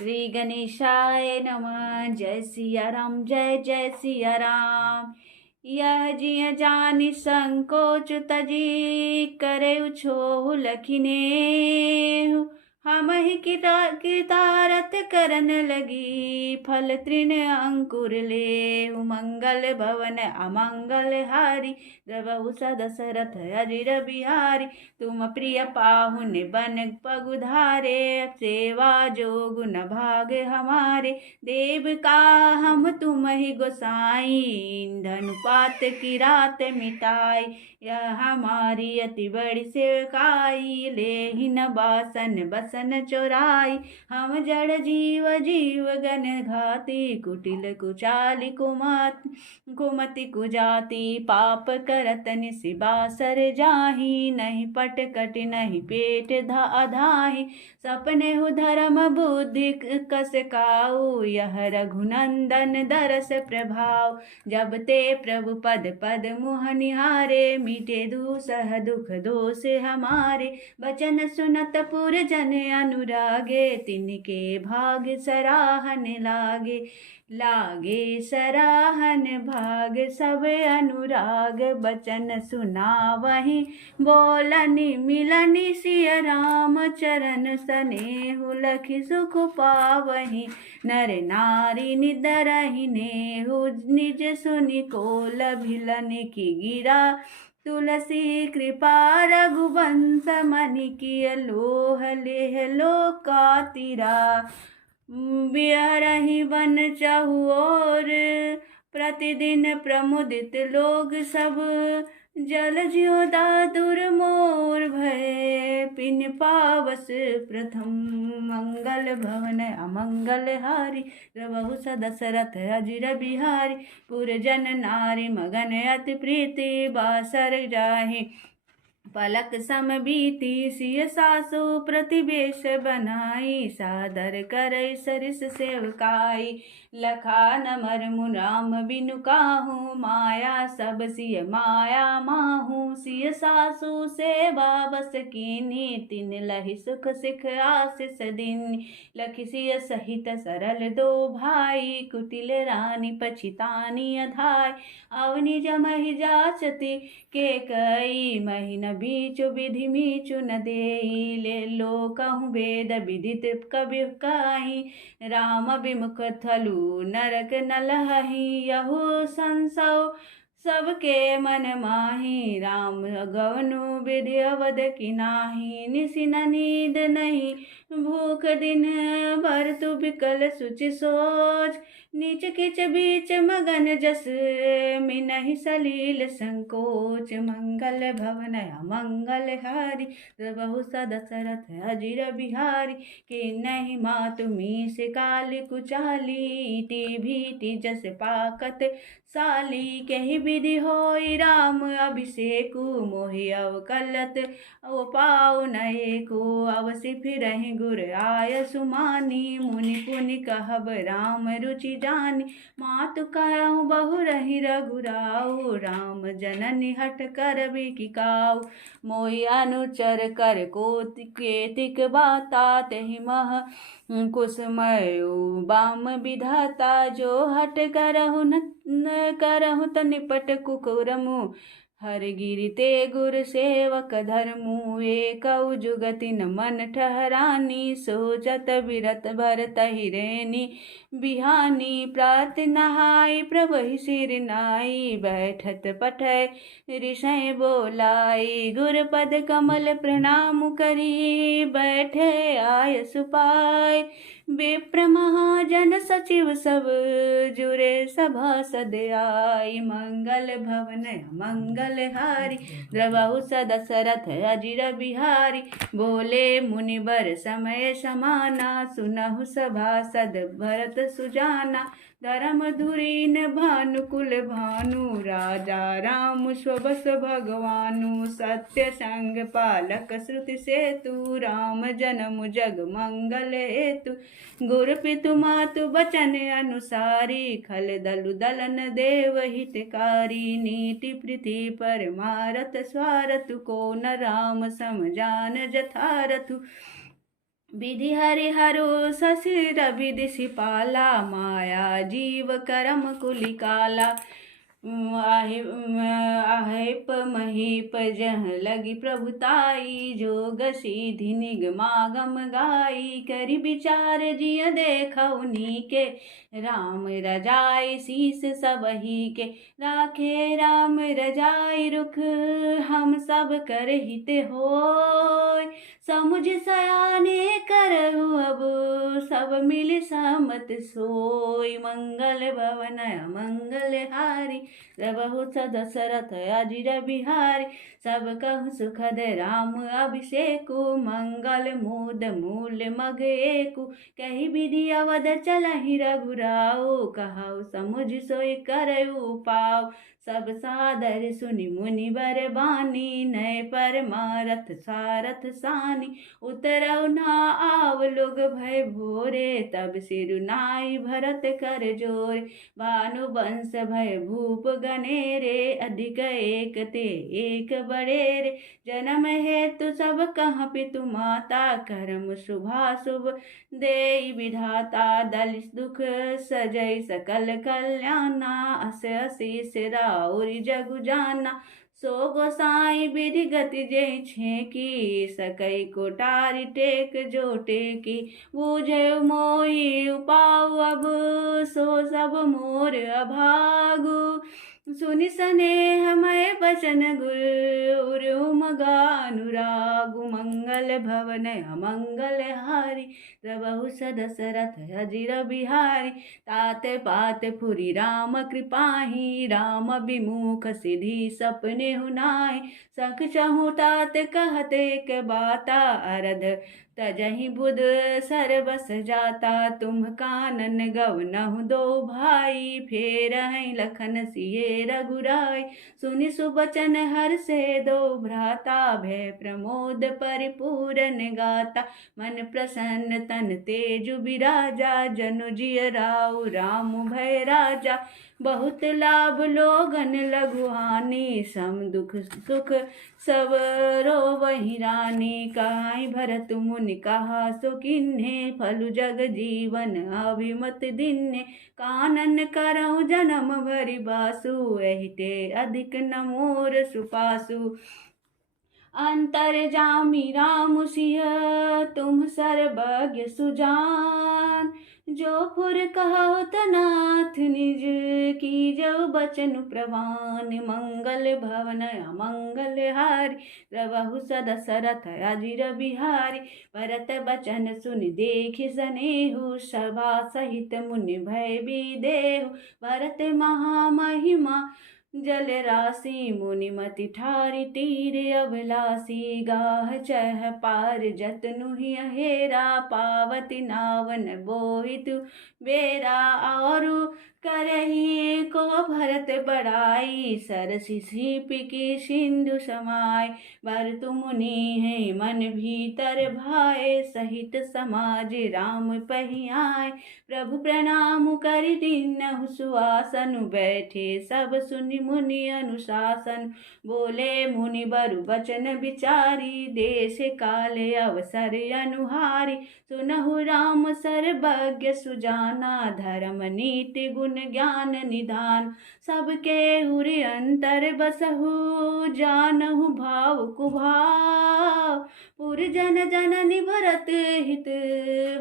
श्री गणेशाय नमः। जय सिया राम, जय जय सिया राम। यह जिय जानि संकोच तजी, करे छोहु लखिने। हम ही कितारत करन लगी, फल तृण अंकुर ले। मंगल भवन अमंगल हारी, द्रवहु दशरथ अजिर बिहारी। तुम प्रिय पाहुन बन पगुधारे, सेवा जो गुण भाग हमारे। देव का हम तुम ही गोसाई, धनुपात की रात मिटाई। यह हमारी अति बड़ी सेवकाई, ले ही न बासन बसन चोराई। हम जड़ जीव जीव गण घाती, कुटिल कुचाली कुमति कुजाति। पाप करत निसिबासर जाही, नहीं पट कट नहीं पेट धाही। सपने हु धर्म बुद्धि कस काऊ, यह रघुनंदन दरस प्रभाव। जब ते प्रभु पद पद मुह निहारे, मीटे दूसह दुख दोष हमारे। बचन सुनत पुर जन अनुरागे, तिनके भाग सराहन लागे सराहन भाग। सब अनुराग बचन सुनावहि, बोलनि मिलनि सिय राम चरण सनेहु। लखि सुख पावहि, नर नारी निदरहि नेहु। निज सुनि को लभिलन की गिरा, तुलसी कृपा रघुवंश मनि किय लोह लेह लोकातिरा। बिहरहि बन चहुओर, प्रतिदिन प्रमुदित लोग सब। जल ज्यों दादुर मोर भय, पिन पावस प्रथम। मंगल भवन अमंगल हारी, द्रवहु दशरथ अजिर बिहारी। पुर जन नारी मगन अति प्रीति, बासर जाहि पलक सम बीती। सिय सासु प्रतिवेश बनाई, सादर करई सरिस सेवकाई। लखान मरमु राम बिनु काहू, माया सब सिय माया माहू। सिय सासु सेवा बस कीनी, तिन लहि सुख सिख आशीष दीनी। लखि सिय सहित सरल दो भाई, कुटिल रानी पछितानी अधाय। अवनि जमहि जाचति के कई, महीन बीचु विधि मीचु न देई। ले लो कहूँ वेद विदित कबि काई, राम विमुख थलु नरक न लहहि। यहु संसव सबके मन माही, राम गवनु विधि अवध की नाही। निसि न नींद नहीं भूख दिन भर, तु बिकल सुचि सोच। नीच किच बीच मगन जस, मिनहि सलील संकोच। मंगल भवन अमंगल हारी, द्रवहु दशरथ अजिर बिहारी। किन्नहि मातु मीस काल कुचाली, इति भीति जस पाकत साली। कहि विधि होई राम अभिषेकु, मोहि अवकलत ओ पाउ न एको। अवसि फिरहि गुर आय सुमानी, मुनि पुनि कहब राम रुचि जानी। मातु कहूँ बहु रही रघुराऊ, राम जननी हठ कर बिकिकाऊ। मोहि अनुचर कर केतिक बाता, तेहि मह कुसुमयु बाम विधाता। जो हठ करहु न करहु त निपट कुकुरमु, हर गिरि ते गुर सेवक धर्मु। एकउ जुगति न मन ठहरानी, सोचत बिरत भरत हिरेनी। बिहानी प्रात नहाई, प्रभहि सिर नाई। बैठत पठय ऋषय बोलाई, गुर पद कमल प्रणाम करी। बैठे आय सुपाय, विप्र महाजन सचिव सब। जुरे सभासद आई, मंगल भवन मंगल हारी। द्रवहु दशरथ अजिर बिहारी, बोले मुनिवर समय समाना। सुनहु सभासद भरत सुजाना, धर्म धुरीन भानुकुल भानु। राजा राम स्वबस भगवानु, सत्य संग पालक श्रुति सेतु। राम जन्म जग मंगल हेतु, गुर पितु मातु बचन अनुसारी। खल दलु दलन देव हितकारी, नीति प्रीति परमारथ स्वारथु। को न राम सम जान जथारथु, विधि हरिहरो ससिर विधि सिपाला, माया जीव करम कुलिकाला। आहेप महीप जह लगी प्रभुताई, जोग सीधि निगमागम गाई। करि विचार जिय देखउनी के, राम रजाई शीस सबही के। राखे राम रजाई रुख, हम सब कर हित होय। समुझ सयाने करहु अब, सब मिल सहमत सोई। मंगल भवन अमंगल हारी, प्रभु दशरथ अजिर बिहारी। सब कहु सुखद राम अभिषेकु, मंगल मूद मूल मग एकु। कही विधि अवध चलहि रघुराऊ, कहाऊ समुझ सोई करऊ पाऊ। सब सादर सुनि मुनि बर बानी, नय परमारथ सारथ सानी। उतरऊ ना आव लोग भय भोरे, तब सिरुनाई भरत कर जोरे। भानुवंश भय भूप गनेरे, अधिक एक ते एक बड़ेरे। जन्म हेतु सब कहाँ पितु माता, कर्म शुभाशुभ देई विधाता। दलित दुख सजई सकल कल्याणा, अस असीस राउरि जगु जाना। सो गोसाई विधि गति जय छेकी, सकई कोटारी टेक जो टेकी। बूझे मोहि उपाउ अब, सो सब मोर अभागु। सुनि स्नेह मय बचन गुरु, मगा अनुरागु। मंगल भवन अमंगल हारी, प्रभु दशरथ अजिर बिहारी। तात पात फुरि राम कृपाहि, राम विमुख सिद्धि सपने हुनाहि। सख चहु तात कहत एक बाता, अरध तजहि बुध सरबस जाता। तुम कानन गवनहु दो भाई, फेरहि लखन सिए रघुराई। सुनि सुबचन हर्षे दो भ्राता, भय प्रमोद परिपूरन गाता। मन प्रसन्न तन तेजु बिराजा, जनु जिय राउ राम भय राजा। बहुत लाभ लोगन लघु हानि, सम दुख सुख सब रोवहि रानी। कहाई भरत मुनि कहा सो किन्हे, फलु जग जीवन अभिमत दिन्हे। कानन करहु जन्म भरि बासु, एहिते अधिक न मोर सुपासु। अंतर्जामी राम सिंह तुम सर्वज्ञ सुजान, जो फुर कहो तनाथ निज, की जो बचन प्रवान। मंगल भवन अमंगल हारी, प्रभु दशरथ अजिर बिहारी। भरत बचन सुनि देखि सनेहु, सभा सहित मुनि भय विदेहु। भरत महामहिमा जल राशि, मुनिमति ठारी तीर अभिलाषी। गाह चह पार जतनु ही हेरा, पावती नावन बोहितु बेरा। औरु करही को भरत बड़ाई, सरसि सीपि की सिंधु समाय। भरत मुनि है मन भीतर भाए, सहित समाज राम पहियाय। प्रभु प्रणाम करि दीनहु सुआसन, बैठे सब सुनि मुनि अनुशासन। बोले मुनि बरु बचन विचारी, देश काल अवसर अनुहारी। सुनहु राम सर्वज्ञ सुजाना, धर्म नीति गुण ज्ञान निधान। सबके हुरि अंतर बसहु, जानहु भाव कुभाव। पुर जन जननि भरत हित,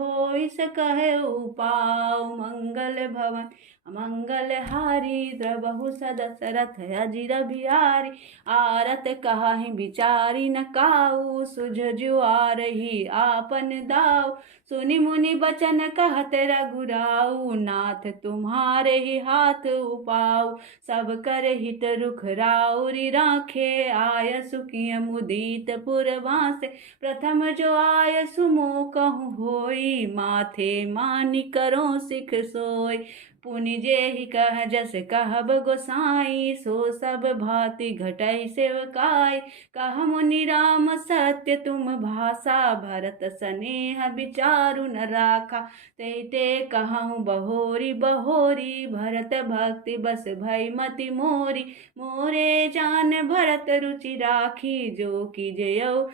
होय सकहु पाव। मंगल भवन अमंगल हारी, द्रबहु दशरथ अजिर बिहारी। आरत कहाहि विचारी न काऊ, सुझ आरही आपन दाऊ। सुनि मुनि बचन कहत रघुराऊ, नाथ तुम्हारे ही हाथ उपाऊ। सब कर हित रुख राउरि राखे, आय सुखिय मुदीत पुरवासे। प्रथम जो आय सुमो कहूँ होई, माथे मानि करो सिख सोई। पुनि जेहि कह जस कहब गोसाई, सो सब भांति घटहि सेवकाई। कह मुनि राम सत्य तुम भाषा, भरत सनेह विचारु न राखा। ते ते कहूँ बहोरी बहोरी, भरत भक्ति बस भई मति मोरी। मोरे जान भरत रुचि राखी, जो की जयऊ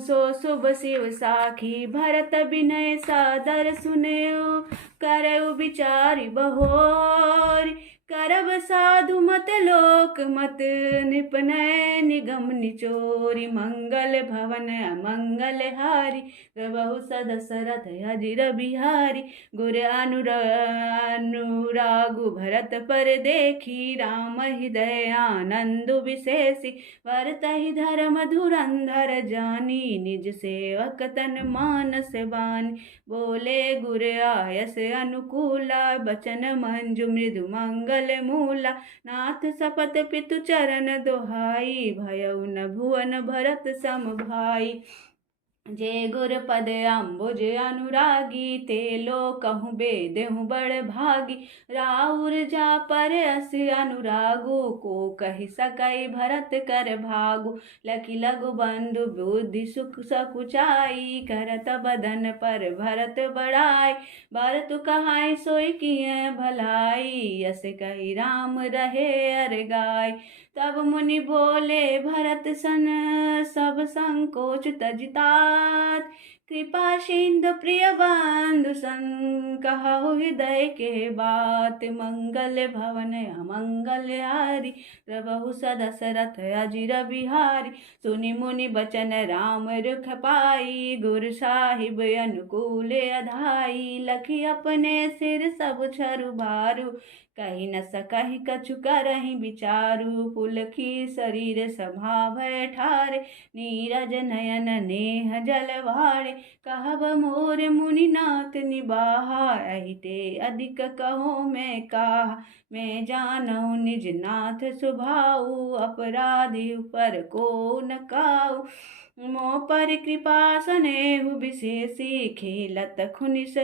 सो शुभ शिव साखी। भरत विनय सादर सुनयो, करऊ विचारि बहोरी। करब साधु मत लोक मत, निपनय निगम निचोरी। मंगल भवन अमंगल हारी, प्रभु सदशरथ अजिर बिहारी। गुर अनुरागु भरत पर देखी, राम हृदय आनंद विशेषी। भरतहि धर्म धुरंधर जानी, निज सेवक तन मानस बानी। बोले गुर आयस अनुकूला, बचन मंजु मृदु मंगल मूला। नाथ सपत पितु चरण दोहाई, भयउ न भुवन भरत सम भाई। जय गुर पद अम्बुज अनुरागी, ते लोकहु बेदहु बड़ भागी। राउर जा पर अस अनुरागु, को कहि सकै भरत कर भागु। लखि लघु बंधु बुद्धि सुख सकुचाई, करत बदन पर भरत बड़ाई। भरत कहाई सोई किए भलाई, यस कहि राम रहे अर गाय। तब मुनि बोले भरत सन, सब संकोच तजितात। कृपा सिंधु प्रिय बंधु सन, कहु हृदय के बात। मंगल भवन अमंगल हारी, प्रभु सदशरथ अजिर बिहारी। सुनि मुनि बचन राम रुख पाई, गुरु साहिब अनुकूल अधाई। लखी अपने सिर सब छरु भारू, कही न सकहि कछु करहि विचारु। पुलखी शरीर सभा भय ठारे, नीरज नयन नेह जलवारे। कहब मोर मुनिनाथ निबाहा, अहिते अधिक कहो मैं काहा। मैं जानऊ निज नाथ स्वभाव, अपराधी पर को न काऊ। मोह पर कृपा सनेहु विशेषी, खेलत खुनिस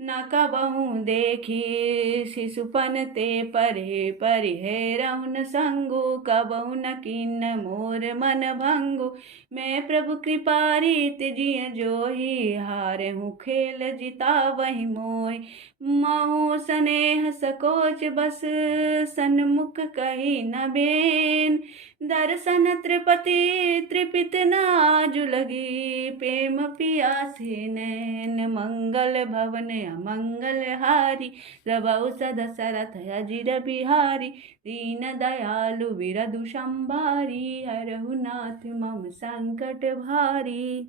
न कबहु देखी। शिशुपन ते परे परिहेरहु न संगु, कबहु न किन्न मोर मन भंगु। मैं प्रभु कृपा रीति जिय जोही, हारहु खेल जितावहि मोहि। महु स्नेह सकोच बस, सन्मुख कही न बेन। दर्शन त्रिपति त्रिपित नाजु लगी, प्रेम पियासे नैन। मंगल भवन अमंगल हारी, प्रभु सदशरथ अजिर बिहारी। दीन दयालु बिरदु संभारी, हरहु नाथ मम संकट भारी।